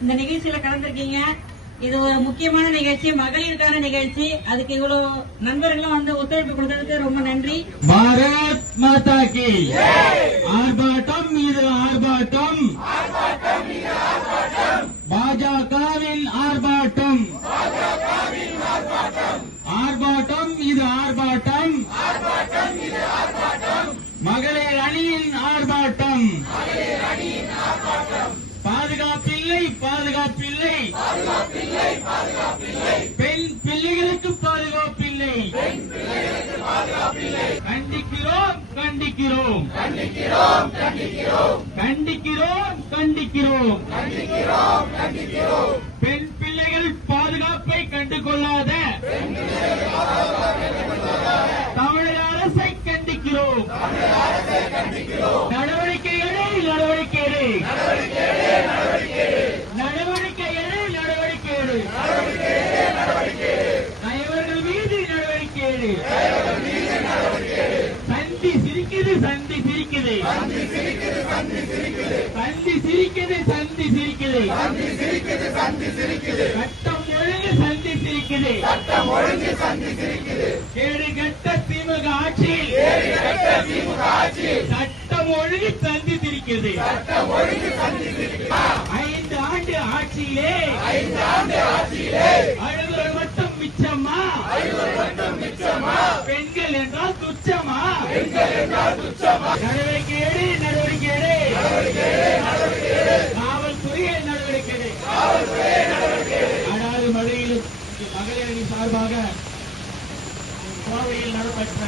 இந்த நிகழ்ச்சியில கலந்துருக்கீங்க. இது ஒரு முக்கியமான நிகழ்ச்சி மகளிருக்கான நிகழ்ச்சி. அதுக்கு இவ்வளவு நண்பர்களும் வந்து ஒத்துழைப்பு கொடுத்ததுக்கு ரொம்ப நன்றி. பாரத் மாதா கி ஆர்ப்பாட்டம் இது ஆர்ப்பாட்டம். பாஜகவின் ஆர்ப்பாட்டம். ஆர்ப்பாட்டம் இது ஆர்ப்பாட்டம். மகளிர் அணியின் ஆர்ப்பாட்டம். பாதுகாப்பில்லை. பெண் பிள்ளைகளுக்கு பாதுகாப்பில்லை. கண்டிக்கிறோம் கண்டிக்கிறோம். கண்டிக்கிறோம் கண்டிக்கிறோம். பெண் பிள்ளைகள் பாதுகாப்பை கண்டு கொள்ளாத தமிழக அரசை கண்டிக்கிறோம் நடவடிக்கை எடு நடவடிக்கை எடு. நடவடிக்கை எடு நடவடிக்கை எடு. நயவர்கள் மீது நடவடிக்கை எடு. சந்தி சிரிக்குது சந்தி சிரிக்குது. சந்தி சிரிக்குது சந்தி சிரிக்குது. சட்டம் ஒழுங்கு சந்தி சிரிக்குது. கேடு கட்ட திமுக ஆட்சியில். சட்டம் ஒழுங்கு சந்தி சிரிக்குது ஐந்து ஆண்டு ஆட்சியிலே. அழுகுற மட்டும் மிச்சமா? பெண்கள் என்றால் துச்சமா? நடவடிக்கை எடு நடவடிக்கை எடு காவல்துறையை நடவடிக்கை எடு அடாது மழையிலும் மகளிர் அணி சார்பாக கோவையில் நடைபெற்ற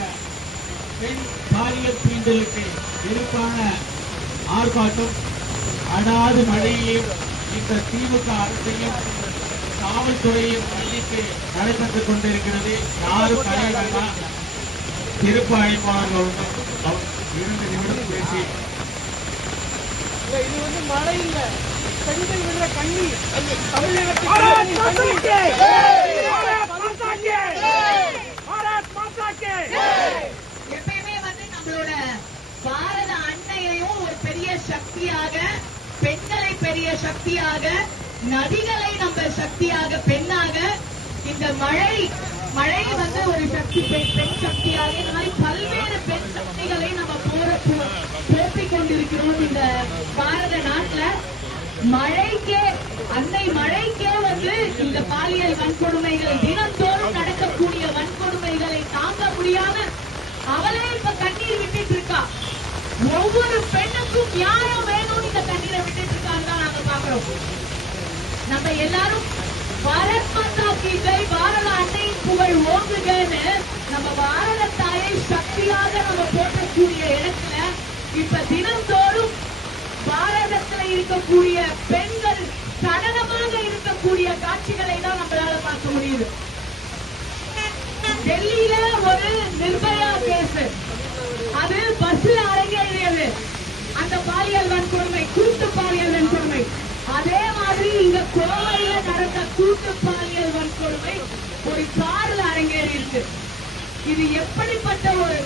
பெண் பாலியல் தீண்டலுக்கு எதிர்ப்பான ஆர்ப்பாட்டம் அடாது மழையிலும் இந்த திமுக அரசையும் காவல்துறையும் கண்டித்து நடைபெற்றுக் கொண்டிருக்கிறது. யாரும் வேண்டாம் திருப்பு அழைப்பாளர்கள் இரண்டு நிமிடம் பேசி. இது வந்து மழை இல்ல. பெண்கள் விடுற கண்ணீர். தமிழகத்தில் கண்ணீர். எப்பயுமே வந்து நம்மளோட பாரத அன்னையையும் ஒரு பெரிய சக்தியாக பெண்களை பெரிய சக்தியாக நதிகளை நம்ம சக்தியாக பெண்ணாக இந்த மழை மழை வந்து ஒரு சக்தி பெண் சக்தியாக இந்த மாதிரி பல்வேறு பெண் சக்திகளை நம்ம போற போட்டிக் கொண்டிருக்கிறோம் இந்த பாரத நாட்டுல. மழைக்கே அன்னை மழைக்கே வந்து இந்த பாலியல் வன்கொடுமைகள் தினந்தோறும் நடக்கக்கூடிய வன்கொடுமைகளை தாங்க முடியாம அவளே இப்ப கண்ணீர் விட்டுட்டு இருக்கா. ஒவ்வொரு பெண்ணுக்கும் யாரும் வேணும்னு இந்த கண்ணீரை விட்டுட்டு இருக்கான்னு நம்ம எல்லாரும் பாரத் மாதா கி ஜெய் பாரத அன்னையின் புகழ் ஓங்குகன்னு நம்ம பாரத தாயை சக்தியாக நம்ம போற்றக்கூடிய இடத்துல இப்ப தினந்தோறும் பாரதத்துல இருக்கக்கூடிய பெண்கள் சடலமாக இருக்கக்கூடிய காட்சிகளை தான் நம்மளால பார்க்க முடியுது. டெல்லியில ஒரு நிர்பயா கேஸ். அது பஸ்ல அரங்கேறியது. அந்த பாலியல் வன்கொடுமை கூட்டு பாலியல் வன்கொடுமை அதே மாதிரி இங்க கோவையில நடந்த கூட்டு பாலியல் வன்கொடுமை ஒரு கார்ல அரங்கேறி இருக்கு. இது எப்படிப்பட்ட ஒரு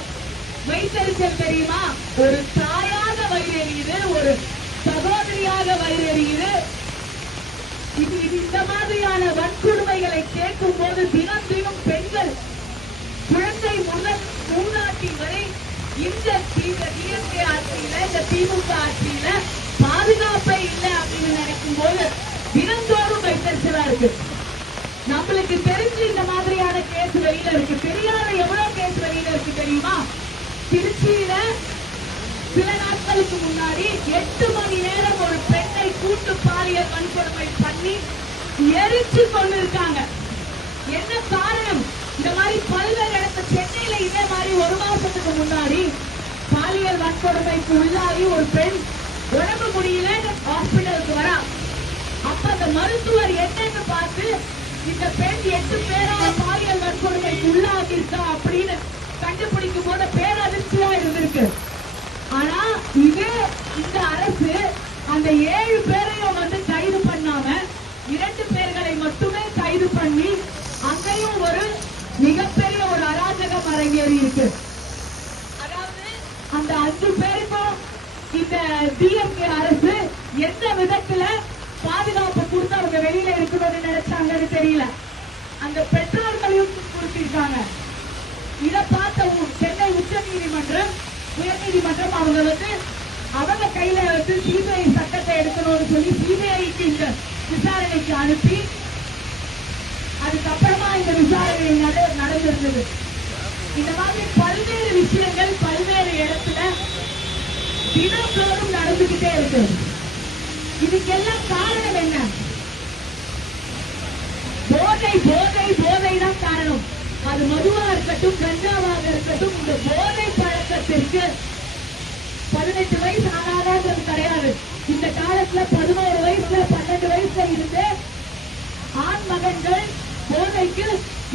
வைத்தறிச்சல் தெரியுமா? ஒரு தாயாக வயிறறியுது ஒரு சகோதரியாக வயிறறியுது இது இது இந்த மாதிரியான வன்கொடுமைகளை கேட்கும் போது தினம் தினம் பெண்கள் குழந்தை முதல் மூணாட்டி வரை இந்த டிஎம்கே ஆட்சியில இந்த திமுக ஆட்சியில பாதுகாப்பு இல்லை அப்படின்னு நினைக்கும் போது தினந்தோறும் வைத்தறிச்சலா இருக்கு நம்மளுக்கு தெரிஞ்சு இந்த மாதிரியான கேஸ் வெளியில இருக்கு தெரியாத எவ்வளவு கேஸ் வெளியில இருக்கு தெரியுமா திருச்சியில சில நாட்களுக்கு முன்னாடி எட்டு மணி நேரம் ஒரு பெண்ணை கூட்டு பாலியல் வன்கொடுமை பண்ணி எரிச்சு கொண்டிருக்காங்க. என்ன காரணம்? இந்த மாதிரி பல்வேறு இடத்துல சென்னையில இதே மாதிரி ஒரு மாசத்துக்கு முன்னாடி பாலியல் வன்கொடுமைக்கு உள்ளாகி ஒரு பெண் உடம்பு முடியல ஹாஸ்பிட்டலுக்கு வரா. அப்ப அந்த மருத்துவர் என்னன்னு பார்த்து இந்த பெண் எட்டு பேரால பாலியல் வன்கொடுமைக்கு உள்ளாகிருக்கா அப்படின்னு கண்டுபிடிக்கும் போது பேரதிர்ச்சியா இருந்திருக்கு. ஆனா இது இந்த அரசு அந்த ஏழு பேரையும் வந்து கைது பண்ணாம இரண்டு பேர்களை மட்டுமே கைது பண்ணி அங்கேயும் ஒரு மிகப்பெரிய ஒரு அராஜகம் அரங்கேறி இருக்கு அதாவது அந்த அஞ்சு பேருக்கும் இந்த டிஎம்கே அரசு எந்த விதத்துல பாதுகாப்பு அவங்க வெளியில இருக்கணும்னு நினைச்சாங்கன்னு தெரியல. அந்த பெற்றோர்களையும் கொடுத்திருக்காங்க இதை பார்த்த சென்னை உச்ச நீதிமன்றம் உயர் நீதிமன்றம் அவங்க வந்து அவங்க கையில வந்து சிபிஐ சட்டத்தை எடுக்கணும்னு சொல்லி சிபிஐக்கு இந்த விசாரணைக்கு அனுப்பி அதுக்கப்புறமா இந்த விசாரணை நடந்திருந்தது. இந்த மாதிரி பல்வேறு விஷயங்கள் பல்வேறு இடத்துல தினந்தோறும் நடந்துகிட்டே இருக்கு இதுக்கெல்லாம் காரணம் என்ன? போதை போதை போதை தான் காரணம். அது மதுவா இருக்கட்டும் கஞ்சாவாக இருக்கட்டும் இந்த போதை பழக்கத்திற்கு பதினெட்டு வயசு ஆனாதான்றது கிடையாது. இந்த காலத்துல பதினோரு வயசுல பன்னெண்டு வயசுல இருந்து ஆண் மகன்கள் போதைக்கு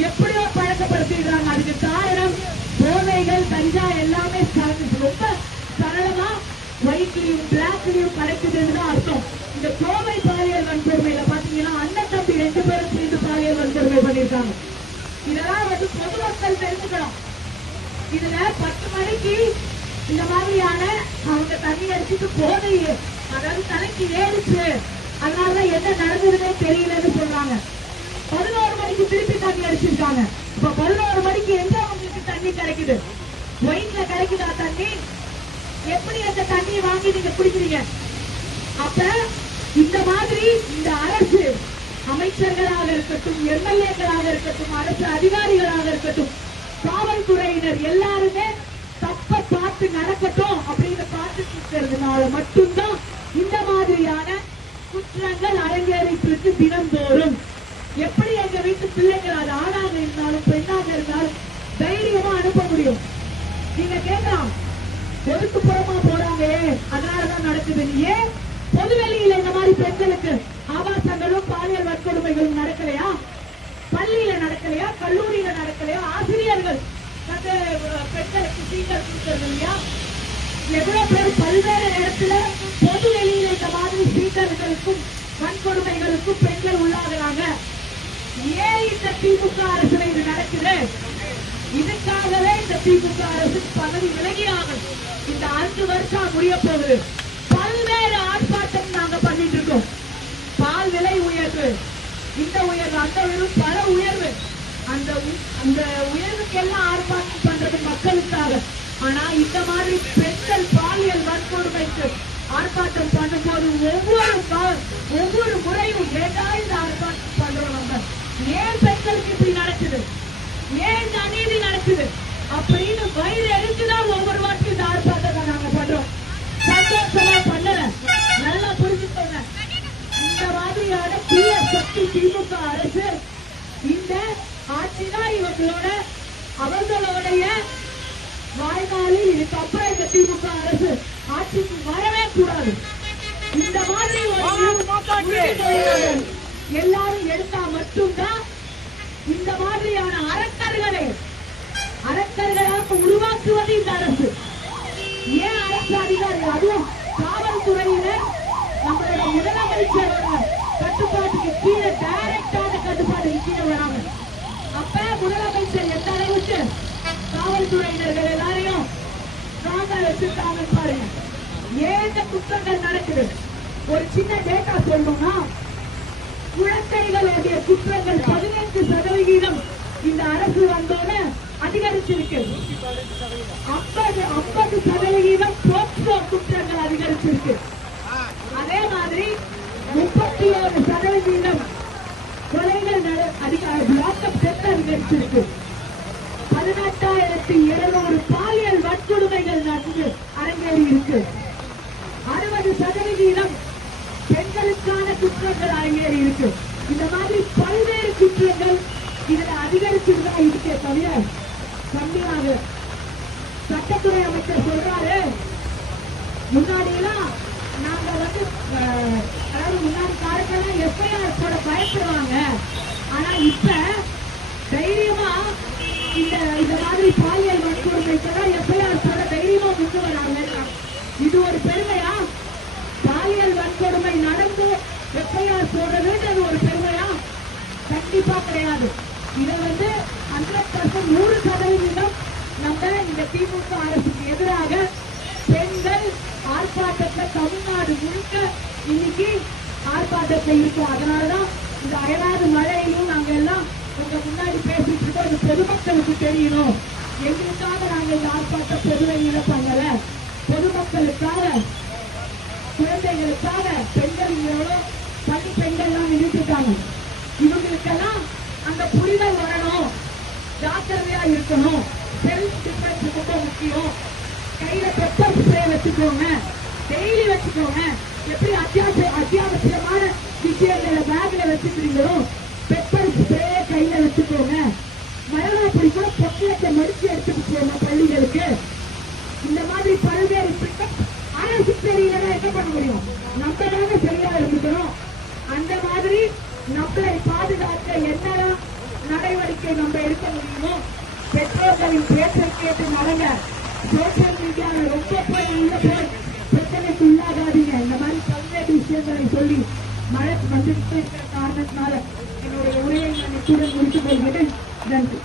எப்படியோ பழக்கப்படுத்திடுறாங்க. அதுக்கு காரணம் போதைகள் கஞ்சா எல்லாமே ரொம்ப சரளமா ஒயிட்லயும் பிளாக்லயும் கிடைக்குதுன்னு அர்த்தம். இந்த கோவை பாலியல் வன்கொடுமையில பாத்தீங்கன்னா அண்ணன் தம்பி ரெண்டு பேரும் சேர்ந்து பாலியல் வன்கொடுமை பண்ணிருக்காங்க இதெல்லாம் வந்து பொதுமக்கள் தெரிஞ்சுக்கணும். இதுல பத்து மணிக்கு இந்த மாதிரியான அவங்க தண்ணி அடிச்சுட்டு போதை அதாவது தலைக்கு ஏறிச்சு. அதனாலதான் என்ன நடந்ததுன்னே தெரியலன்னு சொல்றாங்க. பதினோரு மணிக்கு திருப்பி தண்ணி அடிச்சிருக்காங்க. இப்ப பதினோரு மணிக்கு எங்க அவங்களுக்கு தண்ணி கிடைக்குது? ஒயிட்ல கிடைக்குதா தண்ணி? எப்படி அந்த தண்ணியை வாங்கி நீங்க குடிக்கிறீங்க? அப்ப இந்த மாதிரி இந்த அரசு அமைச்சர்களாக இருக்கட்டும் எம்எல்ஏக்களாக இருக்கட்டும் அரசு அதிகாரிகளாக இருக்கட்டும் காவல்துறையினர் எல்லாருமே பார்த்து நடக்கட்டும் அப்படின்னு பார்த்துட்டு இருக்கிறதுனால மட்டும்தான் இந்த மாதிரியான குற்றங்கள் அரங்கேறிட்டு தினந்தோறும். எப்படி எங்க வீட்டு பிள்ளைகள் அது ஆணாக இருந்தாலும் பெண்ணாக இருந்தாலும் தைரியமா அனுப்ப முடியும். நீங்க கேட்கலாம் ஒதுக்குப்புறமா போறாங்க. அதனாலதான் நடக்குது. ஏன் பொதுவெளியில இந்த மாதிரி பெண்களுக்கு ஆபாசங்களும் பாலியல் வன்கொடுமைகளும் நடக்கலையா? பள்ளியில நடக்கலையா? கல்லூரியில நடக்கலையா? ஆசிரியர்கள் அந்த அஹ், பெண்களுக்கு சீக்கிரம் கொடுக்கறது இல்லையா எவ்வளவு பேர் பல்வேறு இடத்துல பொது வெளியில இந்த மாதிரி சீட்டர்களுக்கும் வன்கொடுமைகளுக்கும் பெண்கள் உள்ளாகிறாங்க. ஏன் இந்த திமுக அரசுல இது நடக்குது? இதுக்காகவே இந்த திமுக அரசு பதவி விலகியாகும் இந்த அஞ்சு வருஷம் முடிய போகுது. பல்வேறு ஆர்ப்பாட்டம் நாங்க பண்ணிட்டு இருக்கோம். பால் விலை உயர்வு. இந்த உயர்வு அந்த உயர்வு பல உயர்வு. அந்த அந்த உயர்வுக்கெல்லாம் ஆர்ப்பாட்டம் பண்றது மக்களுக்காக. ஆனா இந்த மாதிரி பெண்கள் பாலியல் வன்கொடுமைக்கு ஆர்ப்பாட்டம் பண்ணும்போது ஒவ்வொரு ஒவ்வொரு முறையும் ஏதாவது இந்த ஆர்ப்பாட்டம் பண்றோம் நம்ம ஏன் பெண்களுக்கு இப்படி நடக்குது? ஏன் இந்த அநீதி நடக்குது? அப்படின்னு வயிறு எரிஞ்சுதான் ஒவ்வொரு வாட்டி இந்த ஆர்ப்பாட்டத்தை நாங்க பண்றோம். சந்தோஷமா பண்ணல. நல்லா புரிஞ்சுக்கோங்க. இந்த மாதிரியான தீய சக்தி திமுக அரசு இந்த ஆட்சிதான் இவங்களோட அவர்களுடைய வாழ்நாளில் இதுக்கப்புறம் இந்த திமுக அரசு ஆட்சிக்கு வரவே கூடாது. இந்த மாதிரி எல்லாரும் எடுத்தா மட்டும்தான் இந்த மாதிரியான அரக்கர்களை காவல்துறையினர்கள் எல்லாரையும் நாங்கள் வச்சிருக்காங்க பாருங்க ஏன் குற்றங்கள் நடக்குது? ஒரு சின்ன டேட்டா சொல்லணும்னா குழந்தைகளுடைய குற்றங்கள் பதினைந்து சதவிகிதம் இந்த அரசு வந்தோன்னு அதிகரிச்சிருக்கு. ஐம்பது ஐம்பது சதவிகிதம் போக்சோ குற்றங்கள் அதிகரிச்சிருக்கு. அதே மாதிரி முப்பத்தி ஏழு சதவிகிதம் கொலைகள் நட- அதிக லாக்அப் டெத் அதிகரிச்சிருக்கு. பதினெட்டாயிரத்தி இருநூறு பாலியல் வன்கொடுமைகள் நடந்து அரங்கேறி இருக்கு. அறுபது சதவிகிதம் பெண்களுக்கான குற்றங்கள் அரங்கேறி இருக்கு. இந்த மாதிரி பல்வேறு குற்றங்கள் இதுல அதிகரிச்சுதான் இருக்கே தவிர கம்மியாக சட்டத்துறை அமைச்சர் சொல்றாரு. முன்னாடி எல்லாம் நாங்க வந்து அதாவது முன்னாடி காலத்துல எஃப்ஐஆர் போட பயப்படுவாங்க. ஆனா இப்ப தைரியமா இந்த இந்த மாதிரி பாலியல் வன்கொடுமைக்கெல்லாம் எப்பயார் சொல்ல தைரியமா முன் வராங்க இது ஒரு பெருமையா? பாலியல் வன்கொடுமை நடந்து எப்பயார் சொல்றதுன்றது ஒரு பெருமையா? கண்டிப்பா கிடையாது. இதை வந்து ஹண்ட்ரட் பர்சன்ட் நூறு சதவீதம் நம்ம இந்த திமுக அரசுக்கு எதிராக பெண்கள் ஆர்ப்பாட்டத்தை தமிழ்நாடு முழுக்க இன்னைக்கு ஆர்ப்பாட்டம் ஆர்ப்பாட்டத்தை இருக்கோம் அதனாலதான் இந்த அயராது மழையிலும் நாங்க எல்லாம் உங்க முன்னாடி பேசிட்டு இருக்கோம். அது பொதுமக்களுக்கு தெரியணும். எங்களுக்காக நாங்க இந்த ஆர்ப்பாட்ட பொதுவெளியில பண்ணல பொதுமக்களுக்காக குழந்தைகளுக்காக பெண்கள் எவ்வளோ பள்ளி பெண்கள்லாம் நிறுத்திட்டாங்க இவங்களுக்கெல்லாம் அந்த புரிதல் வரணும். ஜாக்கிரதையா இருக்கணும். செல்ஃப் டிஃபென்ஸ் ரொம்ப முக்கியம். கையில பெப்பர் ஸ்ப்ரே வச்சுக்கோங்க. டெய்லி வச்சுக்கோங்க. எப்படி அத்தியாவசிய அத்தியாவசியமான விஷயங்களை பேக்ல வச்சுக்கிறீங்களோ பெப்பர் ஸ்ப்ரே கையில வச்சுக்கோங்க. மரணம் பிடிக்கும் பொட்டலத்தை மடிச்சு எடுத்துட்டு போங்க பள்ளிகளுக்கு. இந்த மாதிரி பல்வேறு திட்டம் அரசு தெரியலன்னா என்ன பண்ண முடியும்? நம்ம தானே சரியா இருந்துக்கணும். அந்த மாதிரி நம்மளை பாதுகாக்க என்னெல்லாம் நடவடிக்கை நம்ம எடுக்க முடியுமோ பெற்றோர்களின் பேச்சை கேட்டு நடங்க. சோசியல் மீடியால ரொம்ப போய் உள்ள போய் பிரச்சனைக்கு உள்ளாகாதீங்க. இந்த மாதிரி பல்வேறு விஷயங்களை சொல்லி மழை வந்துட்டு இருக்கிற காரணத்தினால నేను ఊరేగించి చూడని గురించి మీరు దానికి